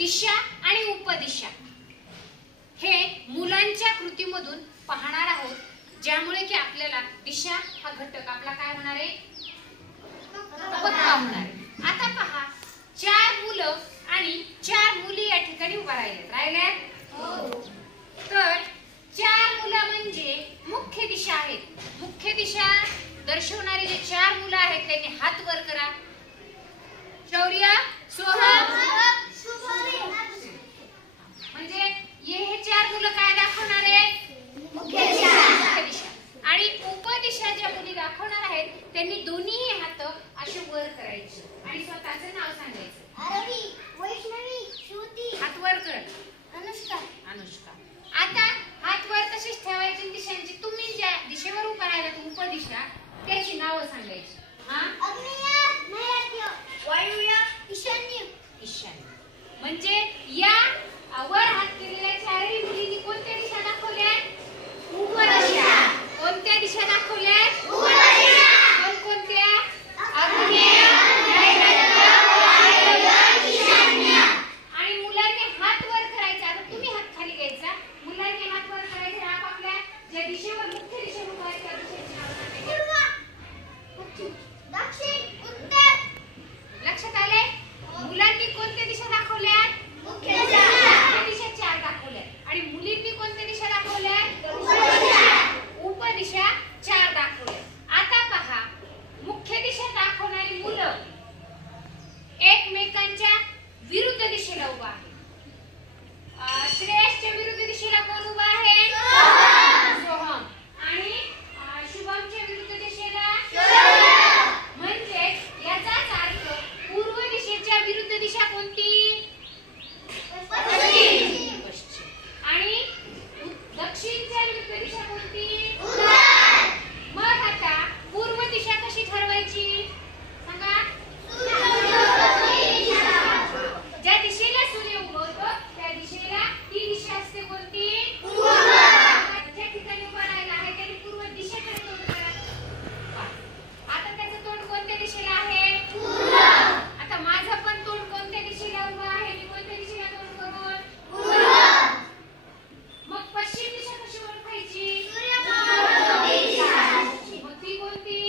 दिशा आणि उपदिशा हे मुलांच्या कृतीमधून पाहणार आहोत, ज्यामुळे की आपल्याला दिशा हा घटक आपला काय होणार आहे, पक्का होणार आहे। आता पहा, 4 मुलं आणि 4 मुली या ठिकाणी उभा राहिल्यात। तर 4 मुलं म्हणजे मुख्य दिशा आहेत। मुख्य दिशा दर्शवणारी जे 4 मुलं आहेत त्यांनी हात वर करा। शौर्य, सोहम, म्हणजे हे 4 मुलं काय दाखवणार आहेत, मुख्य दिशा। आणि उपदिशा ज्या मुली दाखवणार आहेत त्यांनी दोन्ही हात असे वर करायचे आणि स्वतःचे नाव सांगायचं। आरवी, वैष्णवी, श्रुती, हात वर कर। अनुष्का, अनुष्का। आता हात वर तसेच ठेवायचे। दिशांची तुम्ही ज्या दिशेवर उभा राहिलात उपदिशा त्याची नाव सांगायची। अग्नेय, नैऋत्य, वायव्य, ईशान्य। ईशान्य म्हणजे या वर हात केलेल्या 4ही मुलींनी कोणत्या दिशा दाखवल्या, उपदिशा। कोणत्या दिशा दाखवल्या, उपदिशा। कोणत्या, अग्नेय, नैऋत्य, वायव्य, ईशान्य। आणि मुलांनी हात वर करायचा। आता तुम्ही हात खाली घ्यायचा, मुलांनी हात वर करायचे। आपापल्या ज्या दिशेवर मुख्य दिशेवर उभा आहे त्या दिशेचे नाव सांगायचे। दक्षिण, उत्तर। लक्षात आले? मुलांनी कोणत्या दिशा दाखवल्या, मुख्य दिशा। दिशा 4 दाखवल्या आणि मुलींनी कोणत्या दिशा दाखवल्या, उपदिशा 4 दाखवल्या। आता पहा, मुख्य दिशा दाखवणारी मुलं एकमेकांच्या विरुद्ध दिशेला उभा आहे। श्रेयसच्या विरुद्ध दिशेला कोण उभा आहे, सोहम। आणि शुभमच्या विरुद्ध दिशेला शौर्य। म्हणजे याचाच अर्थ पूर्व दिशेच्या विरुद्ध दिशा कोणती, पश्चिम। आणि दक्षिणच्या विरुद्ध दिशा कोणती, उत्तर। मग आता पूर्व दिशा कशी ठरवायची सांगा, ज्या दिशेला सूर्य उगवतो त्या दिशेला ती दिशा असते कोणती, पूर्व। ज्या ठिकाणी उभा राहिला आहे त्याने पूर्व दिशेकडे तोंड करा। आता त्याचं तोंड कोणत्या दिशेला आहे, पूर्व। आता माझं पण तोंड कोणत्या दिशेला उभा आहे, मी कोणत्या दिशेला तोंड करून, पूर्व। मग पश्चिम दिशा कशी ओळखायची, मग ती कोणती,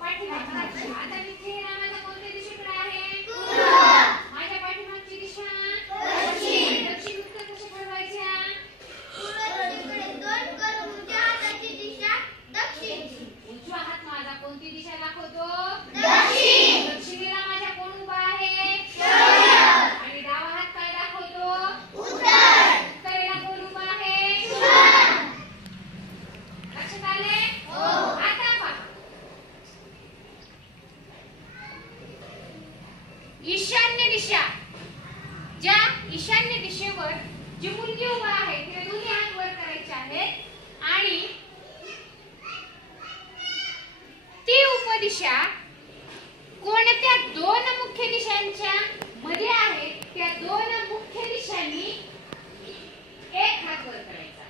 पाठीमागची। आता मी चेहरा माझा कोणत्या दिशेकडे आहे, पूर्व। माझ्या पाठीमागची दिशा पश्चिम। दक्षिण उत्तर कशा ठरवायच्या, उजवा हात माझा कोणती दिशा दाखवतो, दक्षिण। दक्षिणेला माझ्या कोण उभा आहे, शौर्य। आणि डावा हात काय दाखवतो, उत्तर। उत्तरेला कोण उभा आहे, शुभम। लक्षात आले? आता पहा, ईशान्य दिशा, ज्या ईशान्य दिशेवर जी मुलगी उभा आहे तिला दोन्ही हात वर करायचे आहेत आणि ती उपदिशा कोणत्या 2 मुख्य दिशांच्या मध्ये आहे त्या 2 मुख्य दिशांनी एक हात वर करायचा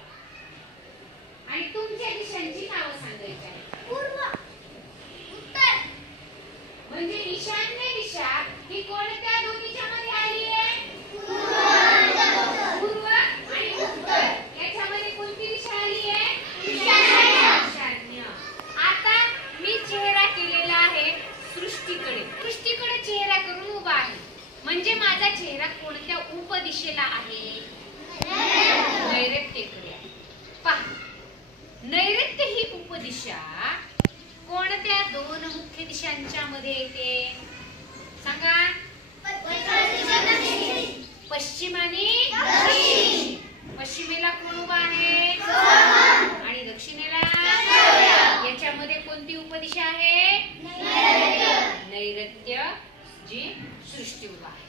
आणि तुमच्या दिशांची नावं सांगायची आहेत। पूर्व, उत्तर। म्हणजे ईशान्य दिशा ही कोणत्या दोन्हीच्या मध्ये आली आहे, पूर्व आणि उत्तर। याच्यामध्ये कोणती दिशा आली आहे, ईशान्य। आता मी चेहरा केलेला आहे सृष्टीकडे चेहरा करून उभा आहे, म्हणजे माझा चेहरा कोणत्या उपदिशेला आहे, नैऋत्येकडे आहे। पहा, नैऋत्य ही उपदिशा कोणत्या 2 मुख्य दिशांच्या मध्ये येते सांगा, पश्चिम आणि दक्षिण। पश्चिमेला कोण उभा आहे, आणि दक्षिणेला, याच्यामध्ये कोणती उपदिशा आहे, नैऋत्य जी सृष्टी उभा आहे।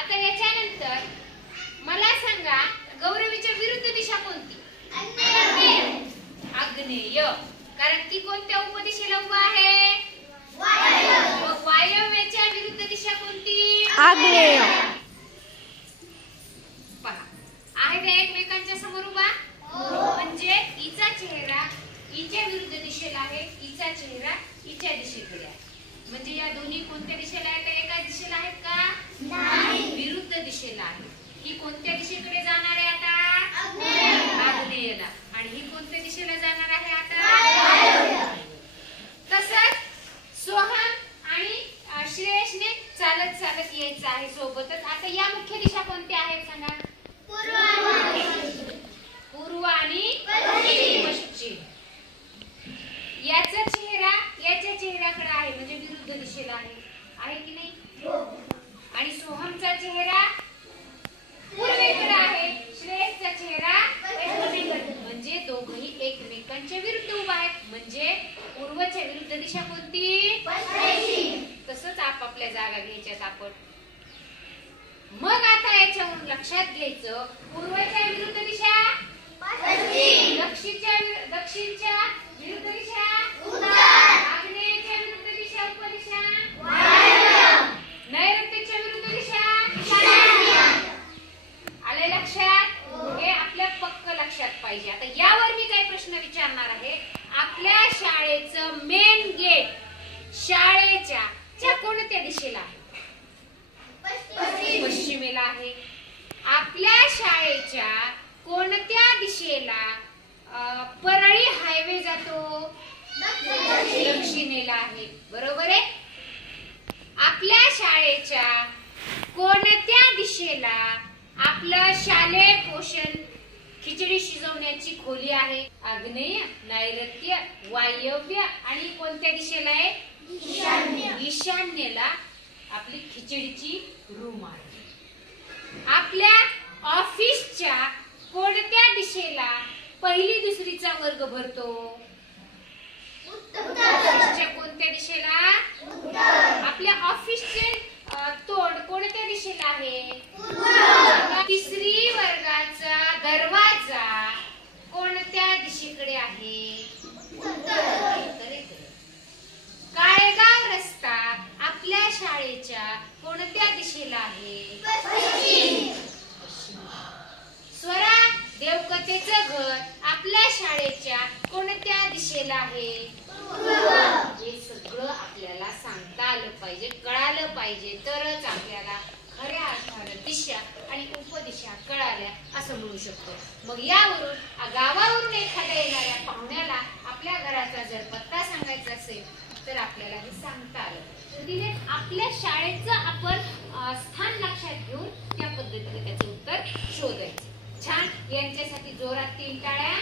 आता याच्यानंतर मला सांगा, गौरवीच्या विरुद्ध दिशा कोणती, आग्नेय। कारण ती कोणत्या उपदिशेला उभा आहे, वायव्याच्या विरुद्ध दिशा कोणती, आग्नेय। पहा, आहे त्या एकमेकांच्या समोर उभा, म्हणजे हिचा चेहरा हिच्या विरुद्ध दिशेला आहे, हिचा चेहरा हिच्या दिशेकडे आहे। म्हणजे या दोन्ही कोणत्या दिशेला आहेत, एकाच दिशेला आहेत का, नाही, विरुद्ध दिशेला आहेत। कोणत्या दिशेकडे जाणार आहे आता? आग्नेयला. आणि ही कोणत्या दिशेला जाणार आहे आता? तसंच सोहम आणि श्रेयसने चालत चालत यायचं आहे सोबतच. आता या मुख्य दिशा कोणत्या आहेत सांगा? पूर्व आणि पश्चिम. याचा चेहरा याच्या चेहऱ्याकडे आहे म्हणजे विरुद्ध दिशेला आहे की नाही? आणि सोहमचा चेहरा पूर्वेकडे आहे, श्रेयसचा चेहरा पश्चिमेकडे, म्हणजे दोघही एकमेकांच्या विरुद्ध उभा आहेत. म्हणजे पूर्वच्या विरुद्ध दिशा कोणती? तसंच आपापल्या जागा घ्यायच्यात आपण. मग आता याच्यावरून लक्षात घ्यायचं, पूर्वच्या विरुद्ध दिशा दक्षिणच्या विरुद्ध दिशा आग्नेयच्या विरुद्ध दिशा उपदिशा, नैऋत्यच्या विरुद्ध दिशा. आले लक्षात? हे आपल्या पक्क लक्षात पाहिजे. आता यावर मी काही प्रश्न विचारणार आहे. आपल्या शाळेचं मेन गेट शाळेच्या कोणत्या दिशेला आहे? पश्चिमेला आहे. आपल्या शाळेच्या कोणत्या दिशेला परळी हायवे जातो? दक्षिणेला आहे. बरोबर आहे. आपल्या शाळेच्या कोणत्या दिशेला आपलं शालेय पोषण खिचडी शिजवण्याची खोली आहे? आग्नेय, नैऋत्य, वायव्य आणि कोणत्या दिशेला आहे? ईशान्येला आपली खिचडीची रूम आहे. आपल्या ऑफिसच्या कोणत्या दिशेला पहिली दुसरीचा वर्ग भरतो? ऑफिसच्या कोणत्या दिशेला? आपल्या ऑफिसचे तोंड कोणत्या दिशेला आहे? तिसरी वर्गाचा दरवाजा कोणत्या दिशेकडे आहे? काळेगाव रस्ता आपल्या शाळेच्या कोणत्या दिशेला आहे? स्वरा देवकथेचं घर आपल्या शाळेच्या कोणत्या दिशेला आहे? हे सगळं आपल्याला सांगता आलं पाहिजे, कळालं पाहिजे, तरच आपल्याला खऱ्या अर्थानं दिशा आणि उपदिशा कळाल्या असं म्हणू शकतो. मग यावरून गावावरून एखाद्या येणाऱ्या पाहुण्याला आपल्या घराचा जर पत्ता सांगायचा असेल तर आपल्याला हे सांगता आलं. तर तिने आपल्या शाळेचं आपण स्थान लक्षात घेऊन त्या पद्धतीने त्याचं उत्तर शोधायचं. छान. यांच्यासाठी जोरात 3 टाळ्या.